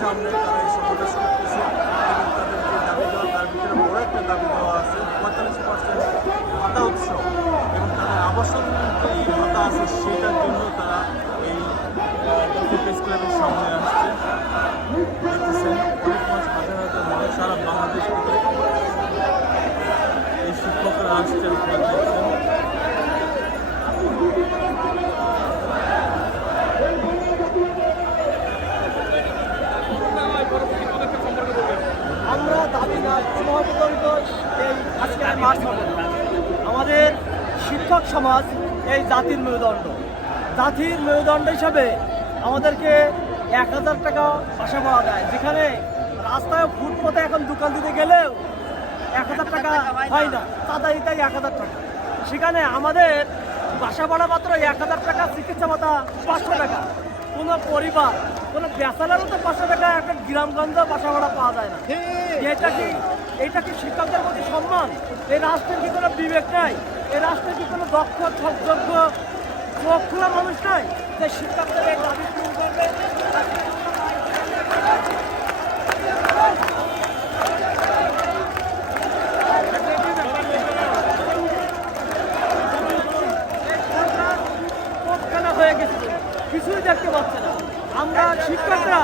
সামনে তারা এই সমাবেশ করতেছে এবং তাদেরকে দাবি দেওয়া তার ভিতরে বড় একটা দাবি দেওয়া আছে 45% ভাতা উৎসব এবং তাদের আবাসন যে ভাতা আছে সেটার জন্য তারা এই প্রেস ক্লাবের সামনে আসছে। দেখতেছেন অনেক মাস হাজার হাজার মানুষ সারা বাংলাদেশ থেকে এই শিক্ষকরা আসছে। আপনারা দেখছেন আমরা দাবি এই আজকের মার্চ আমাদের শিক্ষক সমাজ এই জাতির মেরুদণ্ড। জাতির মেরুদণ্ড হিসাবে আমাদেরকে 1000 টাকা বাসা পাওয়া যায়, যেখানে রাস্তায় ফুটপথে এখন দোকান দিতে গেলেও 1000 টাকা হয় না, চাঁদা দিতেই 1000 টাকা। সেখানে আমাদের বাসা ভাড়া মাত্র 1000 টাকা, চিকিৎসা ভাতা 500 টাকা। কোনো পরিবার কোনো বেচারারও তো 500 টাকা একটা গ্রামগঞ্জে বাসা ভাড়া পাওয়া যায় না। এইটা কি শিক্ষকদের প্রতি সম্মান? এই রাষ্ট্রের কি কোনো বিবেক নাই? এই রাষ্ট্রের কি কোনো দক্ষ যোগ্য চোখ খোলা মানুষ নাই যে শিক্ষকদের এই দাবি পূরণ করবে? হয়ে গেছে, কিছুই দেখতে পাচ্ছে না। আমরা শিক্ষকরা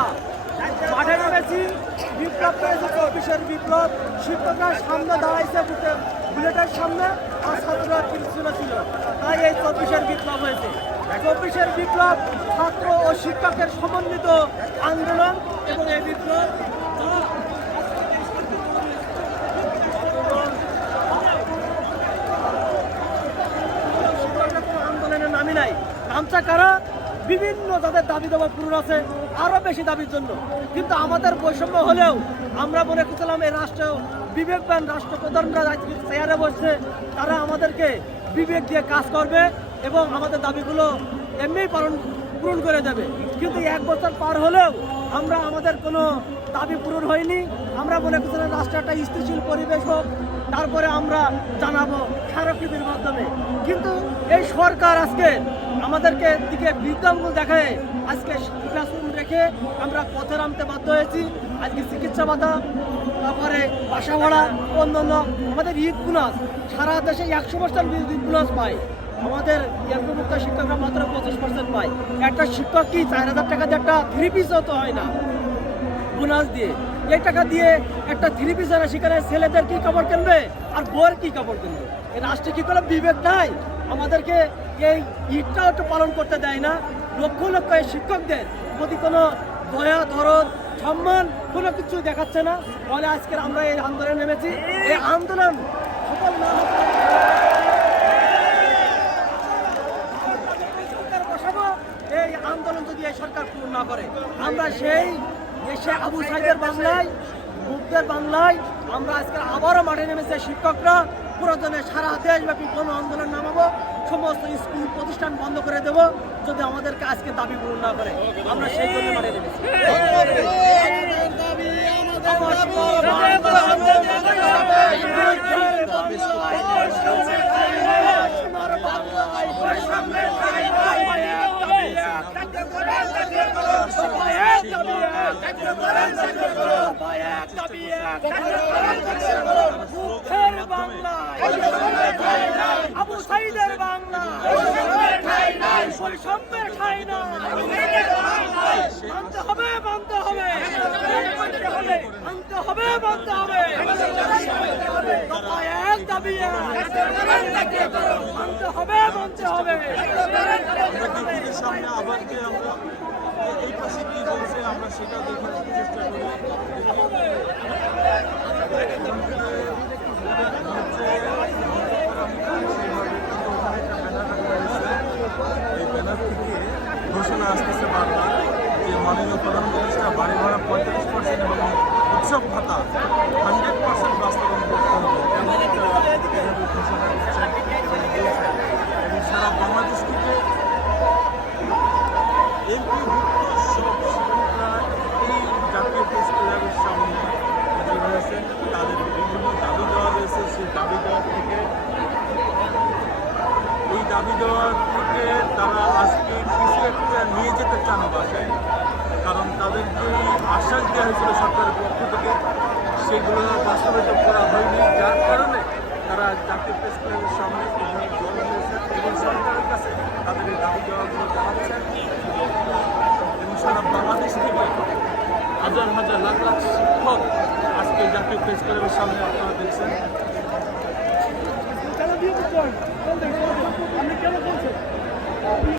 মাঠে নেমেছি, বিপ্লব করেছে, 24-এর বিপ্লব। শিক্ষকরা সামনে দাঁড়াইছে বুলেটের সামনে, আর ছাত্ররা পিছনে ছিল, তাই এই 24-এর বিপ্লব হয়েছে। 24-এর বিপ্লব ছাত্র ও শিক্ষকের সমন্বিত আন্দোলন এবং এই বিপ্লব আন্দোলনের নামই নাই। গামছা কারা বিভিন্ন যাদের দাবি দেওয়া পূরণ আছে আরো বেশি দাবির জন্য, কিন্তু আমাদের বৈষম্য হলেও আমরা মনে করছিলাম এই রাষ্ট্র বিবেকবান রাষ্ট্রপ্রধানরা চেয়ারে বসছে, তারা আমাদেরকে বিবেক দিয়ে কাজ করবে এবং আমাদের দাবিগুলো এমনিই পূরণ করে দেবে। কিন্তু 1 বছর পার হলেও আমাদের কোনো দাবি পূরণ হয়নি। আমরা মনে করছিলাম রাষ্ট্র একটা স্থিতিশীল পরিবেশ হোক, তারপরে আমরা জানাবো স্মারকলিপির মাধ্যমে। কিন্তু এই সরকার আজকে আমাদেরকে দিকে বৃদ্ধাঙ্গুল দেখায় আজকে ক্লাসরুম রেখে আমরা পথে নামতে বাধ্য হয়েছি। আজকে চিকিৎসা ভাতা, তারপরে বাসা ভাড়া, অন্যান্য আমাদের ঈদ বোনাস, সারা দেশে 100% ঈদ বোনাস পায়। আমাদের এরকমুক্ত শিক্ষকরা মাত্র 25% পায়। একটা শিক্ষক কি 4000 টাকা দিয়ে একটা 3 পিসও তো হয় না বোনাস দিয়ে। এই টাকা দিয়ে একটা 3 পিস হয় না, সেখানে ছেলেদের কি কাপড় কিনবে আর বউয়ের কি কাপড় কিনবে? এই রাষ্ট্রে কি কোনো বিবেক নাই? আমাদেরকে এই ঈদটাও একটু পালন করতে দেয় না। লক্ষ লক্ষ এই শিক্ষকদের প্রতি কোনো দয়া দরদ সম্মান কোনো কিছু দেখাচ্ছে না। ফলে আজকের আমরা এই আন্দোলনে নেমেছি। এই আন্দোলন সফল না হতে সরকার বসাবো। এই আন্দোলন যদি এই সরকার পূরণ না করে, আমরা সেই দেশে আবু সাইদের বাংলায় মুক্তের বাংলায় আমরা আজকে আবারও মাঠে নেমেছে শিক্ষকরা। প্রয়োজনে সারা দেশব্যাপী গণ আন্দোলন নামাবো, সমস্ত স্কুল প্রতিষ্ঠান বন্ধ করে দেব যদি আমাদেরকে আজকে দাবি পূরণ না করে। আমরা সেই জন্য মাঠে নেমেছি। আবু সাইদের বাংলা বৈষম্যের ঠাঁই না। মানতে হবে, মানতে হবে, মানতে হবে, মানতে হবে। এক দাবি মানতে হবে, মানতে হবে। সামনে আবার যে আমরা এই পাশে কি বলছে আমরা সেটা দেখার চেষ্টা করি। এই ব্যানার থেকে ঘোষণা আসতেছে বারবার যে মাননীয় প্রধান উপদেষ্টা বাড়ি ভাড়া 45% এবং উৎসব ভাতা 100% বাস্তবায়ন করতে হবে এমন একটা ঘোষণা দিচ্ছেন এবং সারা বাংলাদেশ থেকে এমপিভুক্ত সব শিক্ষকরা এই জাতীয় প্রেস ক্লাবের সামনে হাজির হয়েছেন। তাদের বিভিন্ন দাবি দেওয়া রয়েছে। সেই দাবি দেওয়ার থেকে তারা আজকে কিছু একটা নিয়ে যেতে চান বাসায়, কারণ তাদেরকে আশ্বাস দেওয়া হয়েছিল সরকারের পক্ষ থেকে, সেগুলো বাস্তবায়িত করা হয়নি। যার কারণে তারা জাতীয় প্রেস ক্লাবের সামনে জড়ো হয়েছে এবং সরকারের কাছে তাদের এই দাবি দেওয়াগুলো জানাচ্ছেন। এবং সারা বাংলাদেশ থেকে হাজার হাজার লাখ লাখ শিক্ষক আজকে জাতীয় প্রেস ক্লাবের সামনে আপনারা দেখছেন।